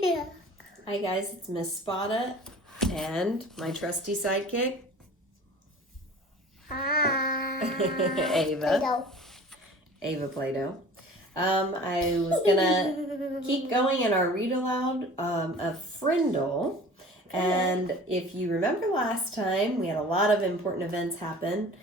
Yeah. Hi guys, it's Miss Spada and my trusty sidekick, Ava. Play-Doh. Ava Play-Doh. I was gonna keep going in our read aloud of Frindle. And if you remember last time, we had a lot of important events happen.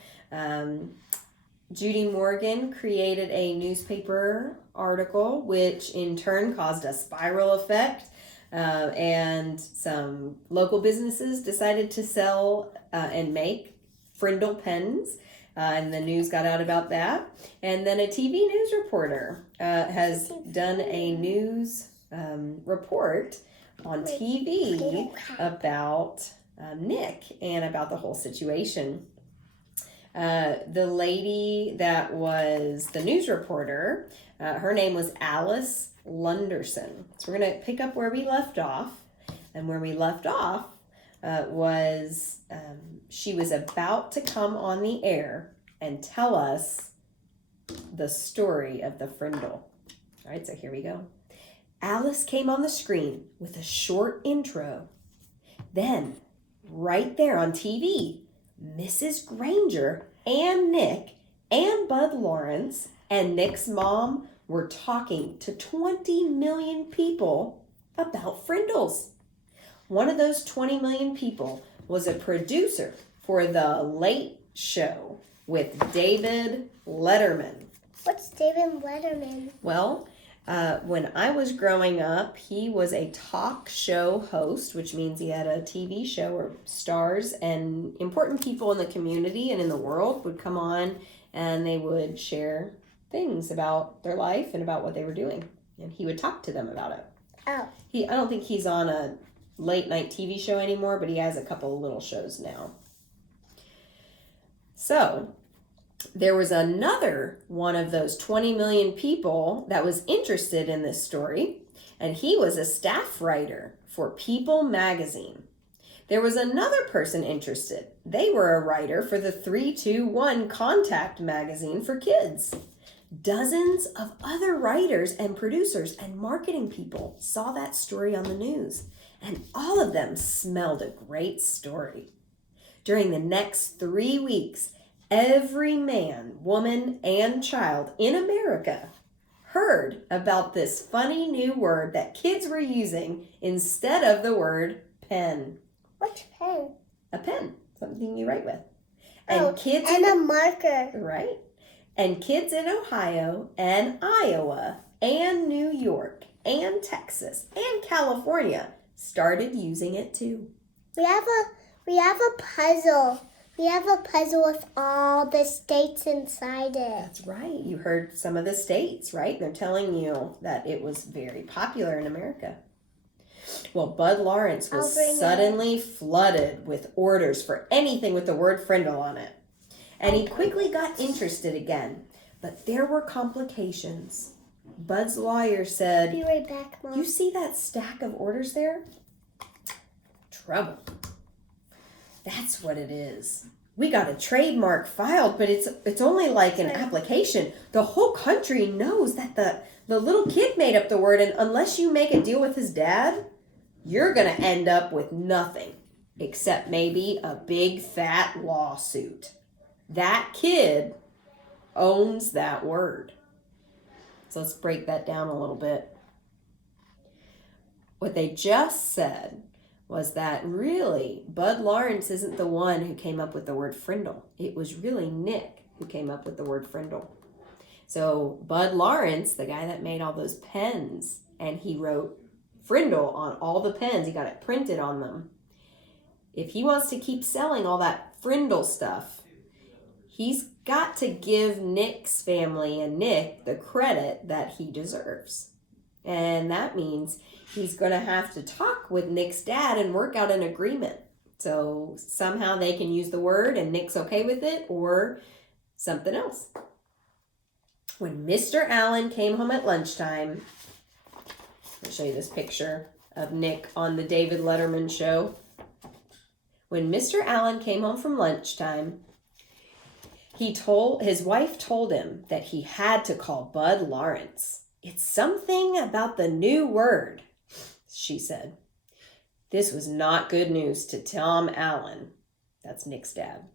Judy Morgan created a newspaper article, which in turn caused a spiral effect. And some local businesses decided to sell and make Frindle pens. And the news got out about that. And then a TV news reporter has done a news report on TV about Nick and about the whole situation. The lady that was the news reporter, her name was Alice Lunderson. So we're going to pick up where we left off. And where we left off was she was about to come on the air and tell us the story of the Frindle. All right, so here we go. Alice came on the screen with a short intro. Then, right there on TV, Mrs. Granger and Nick and Bud Lawrence and Nick's mom were talking to 20 million people about Frindles. One of those 20 million people was a producer for The Late Show with David Letterman. What's David Letterman? Well, when I was growing up, he was a talk show host, which means he had a TV show where stars and important people in the community and in the world would come on and they would share things about their life and about what they were doing. And he would talk to them about it. Oh. I don't think he's on a late night TV show anymore, but he has a couple of little shows now. So there was another one of those 20 million people that was interested in this story, and he was a staff writer for People magazine. There was another person interested. They were a writer for the 321 Contact magazine for kids. Dozens of other writers and producers and marketing people saw that story on the news, and all of them smelled a great story. During the next 3 weeks, every man, woman, and child in America heard about this funny new word that kids were using instead of the word pen. What's pen? A pen, something you write with. And kids and a marker. Right. And kids in Ohio and Iowa and New York and Texas and California started using it too. We have a puzzle. We have a puzzle with all the states inside it. That's right. You heard some of the states, right? They're telling you that it was very popular in America. Well, Bud Lawrence was suddenly flooded with orders for anything with the word Frindle on it. And he quickly got interested again. But there were complications. Bud's lawyer said, "Be right back, Mom. You see that stack of orders there? Trouble. That's what it is. We got a trademark filed, but it's only like an application. The whole country knows that the little kid made up the word, and unless you make a deal with his dad, you're going to end up with nothing except maybe a big fat lawsuit. That kid owns that word." So let's break that down a little bit. What they just said was that really Bud Lawrence isn't the one who came up with the word Frindle. It was really Nick who came up with the word Frindle. So Bud Lawrence, the guy that made all those pens, and he wrote Frindle on all the pens, he got it printed on them. If he wants to keep selling all that Frindle stuff, he's got to give Nick's family and Nick the credit that he deserves. And that means he's going to have to talk with Nick's dad and work out an agreement. So somehow they can use the word and Nick's okay with it, or something else. When Mr. Allen came home at lunchtime, I'll show you this picture of Nick on the David Letterman show. When Mr. Allen came home from lunchtime, his wife told him that he had to call Bud Lawrence. It's something about the new word. she said. This was not good news to Tom Allen. That's Nick's dad.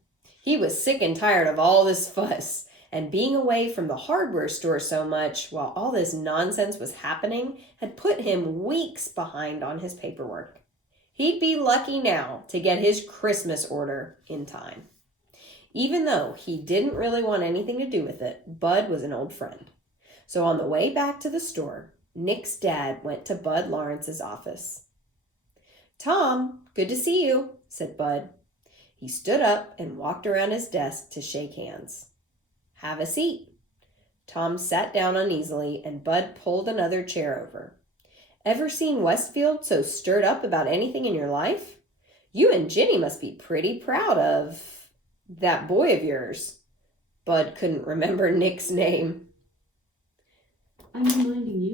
He was sick and tired of all this fuss, and being away from the hardware store so much while all this nonsense was happening had put him weeks behind on his paperwork. He'd be lucky now to get his Christmas order in time. Even though he didn't really want anything to do with it, Bud was an old friend. So on the way back to the store, Nick's dad went to Bud Lawrence's office. "Tom, good to see you," said Bud. He stood up and walked around his desk to shake hands. "Have a seat." Tom sat down uneasily and Bud pulled another chair over. "Ever seen Westfield so stirred up about anything in your life? You and Ginny must be pretty proud of that boy of yours." Bud couldn't remember Nick's name. I'm reminding you